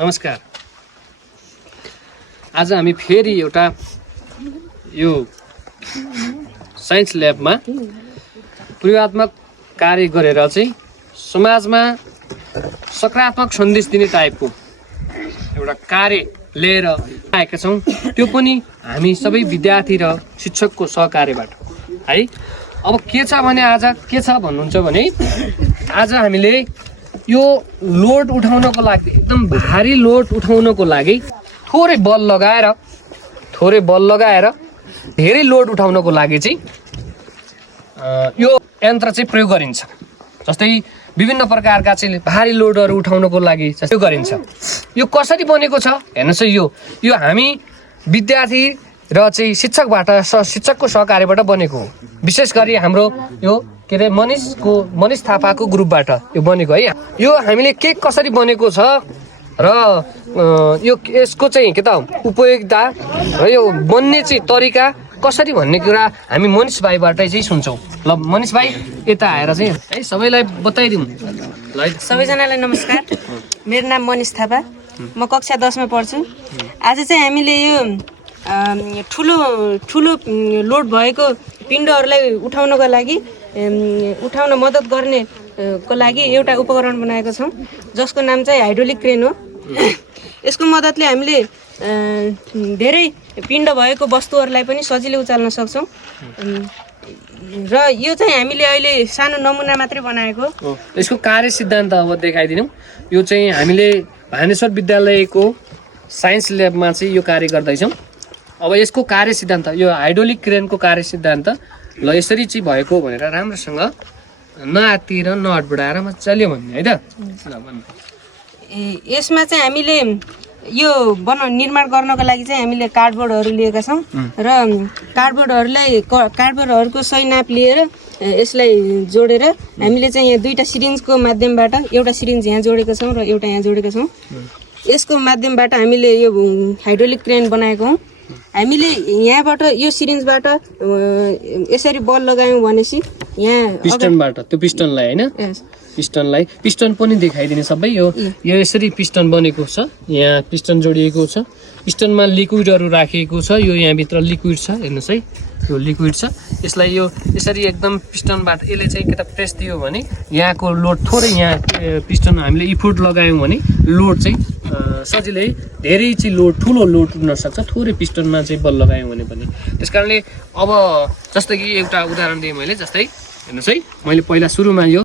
नमस्कार। आज हामी फेरि एउटा यो साइन्स ल्याबमा प्रयोगात्मक कार्य गरेर चाहिँ समाजमा सकारात्मक सन्देश दिने टाइपको एउटा कार्य लिएर आएका छौँ। त्यो पनि हामी सबै विद्यार्थी र शिक्षकको सहकार्यबाट है। अब के छ भने आज के छ भन्नुहुन्छ भने आज हामीले यो लोड उठाउनको लागि एकदम भारी लोड उठाउनको लागि थोरै बल लगाएर धेरै लोड उठाउनको लागि चाहिँ यो यन्त्र चाहिँ प्रयोग गरिन्छ। जस्तै विभिन्न प्रकारका चाहिँ भारी लोडहरू उठाउनको लागि प्रयोग गरिन्छ। यो कसरी बनेको छ हेर्नुहोस् है। यो हामी विद्यार्थी र चाहिँ शिक्षकको सहकार्यबाट बनेको हो। विशेष गरी हाम्रो यो के अरे मनिष थापाको ग्रुपबाट यो बनेको है। यो हामीले के कसरी बनेको छ र यो यसको चाहिँ के त उपयोगिता र यो बन्ने चाहिँ तरिका कसरी भन्ने कुरा हामी मनिष भाइबाटै चाहिँ सुन्छौँ। ल मनिष भाइ यता आएर चाहिँ है सबैलाई बताइदिउँ। ल सबैजनालाई नमस्कार। मेरो नाम मनिष थापा, म कक्षा 10 मा पढ्छु। आज चाहिँ हामीले यो ठुलो लोड भएको पिण्डहरूलाई उठाउनको लागि उठाउन मद्दत गर्ने को लागि एउटा उपकरण बनाएको छौँ जसको नाम चाहिँ हाइड्रोलिक क्रेन हो। यसको मद्दतले हामीले धेरै पिण्ड भएको वस्तुहरूलाई पनि सजिलै उचाल्न सक्छौँ र यो चाहिँ हामीले अहिले सानो नमुना मात्रै बनाएको हो। यसको कार्य सिद्धान्त अब देखाइदिनौँ। यो चाहिँ हामीले भानेश्वर विद्यालयको साइन्स ल्याबमा चाहिँ यो कार्य गर्दैछौँ। अब यसको कार्य सिद्धान्त यो हाइड्रोलिक क्रेनको कार्य सिद्धान्त ल यसरी चाहिँ भएको भनेर राम्रोसँग नआत्तिएर नहटबडाएर मजाले भन्ने है त। यसमा चाहिँ हामीले यो निर्माण गर्नको लागि चाहिँ हामीले कार्डबोर्डहरू लिएका छौँ र कार्डबोर्डहरूको सही नाप लिएर यसलाई जोडेर हामीले चाहिँ यहाँ दुईवटा सिरिन्जको माध्यमबाट एउटा सिरिन्ज यहाँ जोडेका छौँ र एउटा यहाँ जोडेका छौँ। यसको माध्यमबाट हामीले यो हाइड्रोलिक क्रेन बनाएको हौँ। हामीले यहाँबाट यो सिरिन्जबाट यसरी बल लगायौँ भनेपछि यहाँ पिस्टनबाट त्यो पिस्टनलाई होइन पिस्टन पनि देखाइदिने सबै यो यसरी पिस्टन बनेको छ। यहाँ पिस्टन जोडिएको छ। पिस्टनमा लिक्विडहरू राखिएको छ। यो यहाँभित्र लिक्विड छ हेर्नुहोस् है। यो लिक्विड छ। यसलाई यो यसरी एकदम पिस्टनबाट यसले चाहिँ के त प्रेस दियो भने यहाँको लोड थोरै यहाँ पिस्टन हामीले इफोर्ट लगायौँ भने लोड चाहिँ सजिलै धेरै चाहिँ ठुलो लोड उठ्न सक्छ थोरै पिस्टनमा चाहिँ बल लगायौँ भने पनि। त्यस कारणले अब जस्तै कि एउटा उदाहरण दिएँ मैले, जस्तै हेर्नुहोस् है। मैले पहिला सुरुमा यो